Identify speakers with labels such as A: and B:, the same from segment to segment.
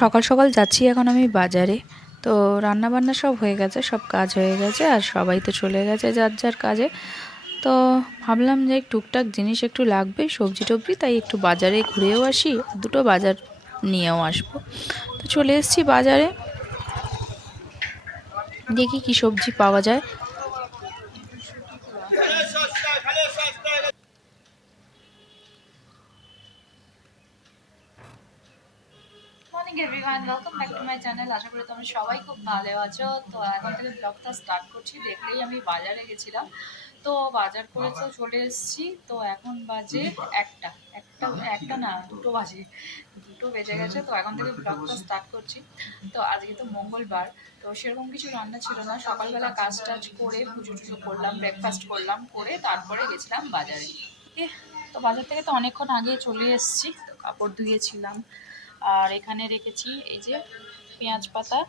A: সকাল সকাল যাচ্ছি এখন আমি বাজারে। তো রান্না বান্না সব হয়ে গেছে, সব কাজ হয়ে গেছে, আর সবাই তো চলে গেছে যার যার কাজে। তো ভাবলাম যে টুকটাক জিনিস একটু লাগবে, সবজি টবজি, তাই একটু বাজারে ঘুরেও আসি, দুটো বাজার নিয়েও আসব। তো চলে এসেছি বাজারে। দেখি কি সবজি পাওয়া যায়।
B: Morning everyone welcome back to my channel আশা করি তোমরা সবাই খুব ভালো আছো। তো এখন থেকে ব্লগটা স্টার্ট করছি। দেখলেই আমি বাজারে গেছিলাম। তো বাজার করে তো চলে এসেছি। তো এখন বাজে একটা। একটা একটা না, দুটো বাজে। দুটো বেজে গেছে। তো এখন থেকে ব্লগটা স্টার্ট করছি। তো আজকে তো মঙ্গলবার। তো সেরকম কিছু রান্না ছিল না। সকালবেলা কাজ টাজ করে পুজো টুজো করলাম ব্রেকফাস্ট করলাম, করে তারপরে গেছিলাম বাজারে। তো বাজার থেকে তো অনেকক্ষণ আগে চলে এসেছি। তো কাপড় ধুয়েছিলাম। আর এখানে রেখেছি এই যে পেঁয়াজ পাতা।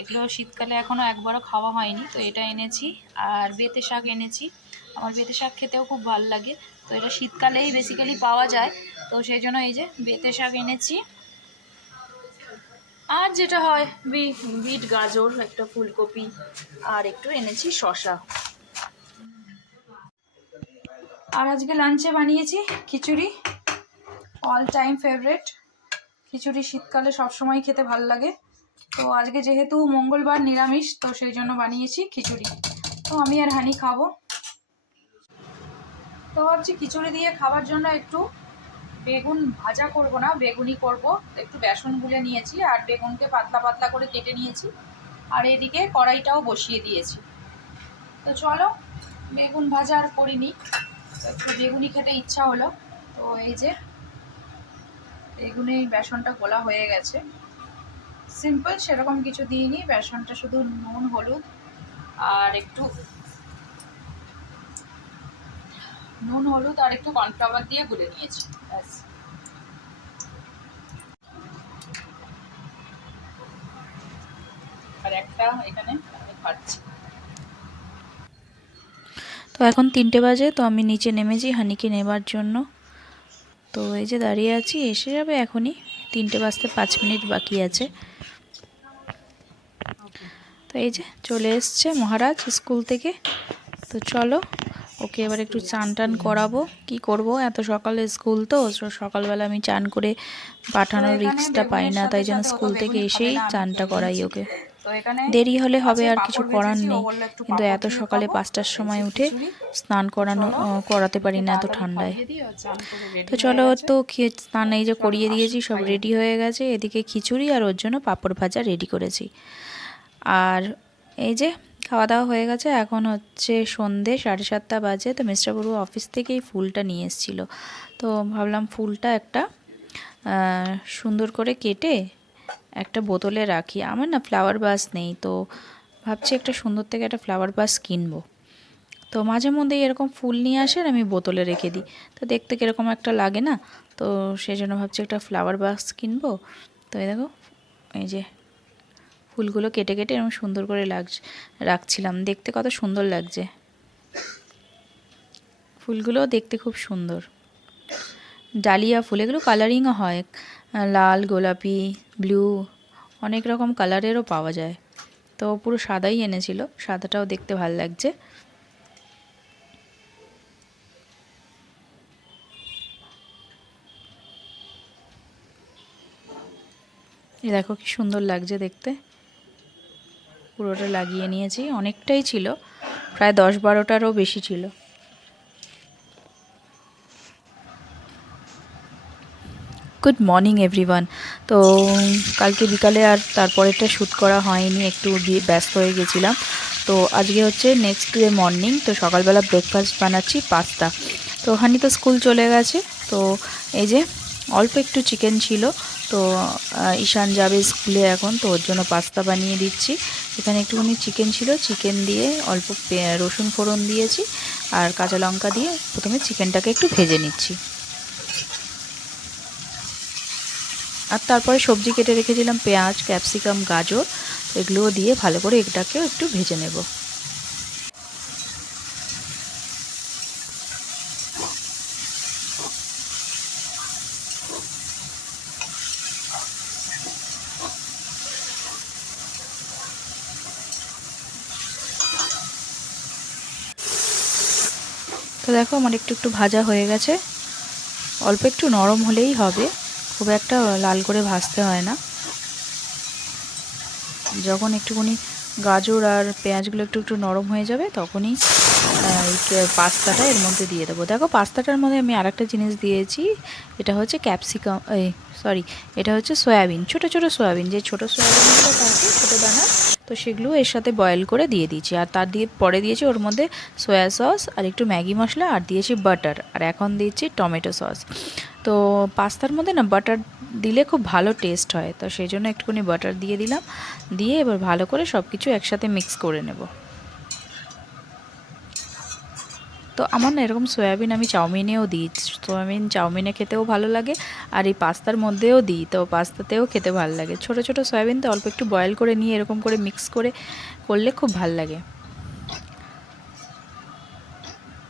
B: এগুলো শীতকালে এখনও একবারও খাওয়া হয়নি, তো এটা এনেছি। আর বেতে শাক এনেছি। আমার বেতে শাক খেতেও খুব ভালো লাগে। তো এটা শীতকালেই বেসিক্যালি পাওয়া যায়। তো সেই জন্য এই যে বেতে শাক এনেছি। আর যেটা হয় বিট, গাজর, একটা ফুলকপি, আর একটু এনেছি শশা আর আজকে লাঞ্চে বানিয়েছি khichuri. All time favourite khichuri শীতকালে সবসময় খেতে ভালো লাগে। তো আজকে যেহেতু মঙ্গলবার নিরামিষ, তো সেই জন্য বানিয়েছি খিচুড়ি। তো আমি আর হানি খাব। তো ভাবছি খিচুড়ি দিয়ে খাবার জন্য একটু বেগুন ভাজা করব না বেগুনি করব। একটু বেসন গুলে নিয়েছি আর বেগুনকে পাতলা পাতলা করে কেটে নিয়েছি। আর এদিকে কড়াইটাও বসিয়ে দিয়েছি। তো চলো, বেগুন ভাজা আর করিনি। একটু বেগুনি খেতে ইচ্ছা হলো। তো এই যে বেগুনের বেসনটা গোলা হয়ে গেছে। সিম্পল সেরকম কিছু দিইনি, বেসনটা শুধু নুন, হলুদ আর একটু নুন, হলুদ আর একটু কর্নফ্লাওয়ার দিয়ে গুলে নিয়েছি, ব্যাস। আর একটা
A: তো এখন তিনটে বাজে, তো আমি নিচে নেমেছি হানিকে নেবার জন্য। তো এই যে দাঁড়িয়ে আছি এসে যাবে এখনই। তিনটে বাজতে পাঁচ মিনিট বাকি আছে। তো এই যে চলে এসছে মহারাজ স্কুল থেকে। তো চলো ওকে এবার একটু চান টান করাবো। কি করব? এত সকালে স্কুল তো সকালবেলা আমি চান করে পাঠানোর রিক্সটা পাই না তাই জন্য স্কুল থেকে এসেই চানটা করাই ওকে। দেরি হলে হবে আর কিছু করার নেই। কিন্তু এত সকালে পাঁচটার সময় উঠে স্নান করানো করাতে পারি না এত ঠান্ডায়। তো চলো তো স্নান এই যে করিয়ে দিয়েছি সব রেডি হয়ে গেছে এদিকে খিচুড়ি আর ওর জন্য পাঁপড় ভাজা রেডি করেছি। আর এই যে খাওয়া দাওয়া হয়ে গেছে এখন হচ্ছে সন্ধে সাড়ে সাতটা বাজে তো মিস্টার অফিস থেকেই ফুলটা নিয়ে এসেছিল। তো ভাবলাম ফুলটা একটা সুন্দর করে কেটে একটা বোতলে রাখি। আমার না ফ্লাওয়ার বাস নেই, তো ভাবছি একটা সুন্দর থেকে একটা ফ্লাওয়ার বাস কিনবো। তো মাঝে মধ্যেই এরকম ফুল নিয়ে আসে আর আমি বোতলে রেখে দিই। তো দেখতে কীরকম একটা লাগে না? তো সেই জন্য ভাবছি একটা ফ্লাওয়ার বাক্স কিনবো। তো এই দেখো, এই যে ফুলগুলো কেটে কেটে এরকম সুন্দর করে লাগছে, রাখছিলাম। দেখতে কত সুন্দর লাগছে। ফুলগুলো দেখতে খুব সুন্দর। ডালিয়া ফুল, এগুলো কালারিংও হয়। লাল, গোলাপি, ব্লু, অনেক রকম কালারেরও পাওয়া যায়। তো পুরো সাদাই এনেছিল। সাদাটাও দেখতে ভালো লাগছে। এ দেখো কি সুন্দর লাগছে দেখতে। পুরোটা লাগিয়ে নিয়েছি। অনেকটাই ছিল। প্রায় দশ বারোটারও বেশি ছিল। Good morning, everyone. তো কালকে বিকালে আর তারপরেরটা শ্যুট করা হয়নি, একটু ব্যস্ত হয়ে গেছিলাম। তো আজকে হচ্ছে নেক্সট ডে মর্নিং তো সকালবেলা ব্রেকফাস্ট বানাচ্ছি পাস্তা তো ওখানে তো স্কুল চলে গেছে, তো এই যে অল্প একটু চিকেন ছিল, তো ঈশান যাবে স্কুলে এখন, তো ওর জন্য পাস্তা বানিয়ে দিচ্ছি। এখানে একটুখানি চিকেন ছিল চিকেন দিয়ে অল্প রসুন ফোড়ন দিয়েছি, আর কাঁচা লঙ্কা দিয়ে প্রথমে চিকেনটাকে একটু ভেজে নিচ্ছি। আর তারপরে সবজি কেটে রেখেছিলাম পেঁয়াজ, ক্যাপসিকাম, গাজর। এগুলোও দিয়ে ভালো করে এটাকেও একটু ভেজে নেব। তো দেখো আমার একটু একটু ভাজা হয়ে গেছে। অল্প একটু নরম হলেই হবে। খুব একটা লাল করে ভাজতে হয় না। যখন একটুখানি গাজর আর পেঁয়াজগুলো একটু একটু নরম হয়ে যাবে, তখনই পাস্তাটা এর মধ্যে দিয়ে দেবো। দেখো, পাস্তাটার মধ্যে আমি আরেকটা জিনিস দিয়েছি, এটা হচ্ছে ক্যাপসিকাম, এই, সরি, এটা হচ্ছে সয়াবিন, ছোট ছোট সয়াবিন। যে ছোট সয়াবিনগুলো থাকে, ছোটো দানা, তো সেগুলো এর সাথে বয়েল করে দিয়ে দিয়েছি। আর তার দিয়ে পরে দিয়েছি ওর মধ্যে সয়া সস আর একটু ম্যাগি মশলা, আর দিয়েছি বাটার আর এখন দিয়েছি টমেটো সস তো পাস্তার মধ্যে না বাটার দিলে খুব ভালো টেস্ট হয়। তো সেই জন্য একটুখানি বাটার দিয়ে দিলাম। দিয়ে এবার ভালো করে সব কিছু একসাথে মিক্স করে নেব। তো আমার না এরকম সয়াবিন আমি চাউমিনেও দিই। সয়াবিন চাউমিনে খেতেও ভালো লাগে আর এই পাস্তার মধ্যেও দিই। তো পাস্তাতেও খেতে ভালো লাগে। ছোট ছোট সয়াবিন তো অল্প একটু বয়েল করে নিয়ে এরকম করে মিক্স করে করলে খুব ভালো লাগে।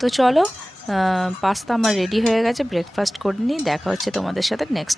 A: তো চলো পাস্তা আমার রেডি হয়ে গেছে ব্রেকফাস্ট করে নিই দেখা হচ্ছে তোমাদের সাথে নেক্সট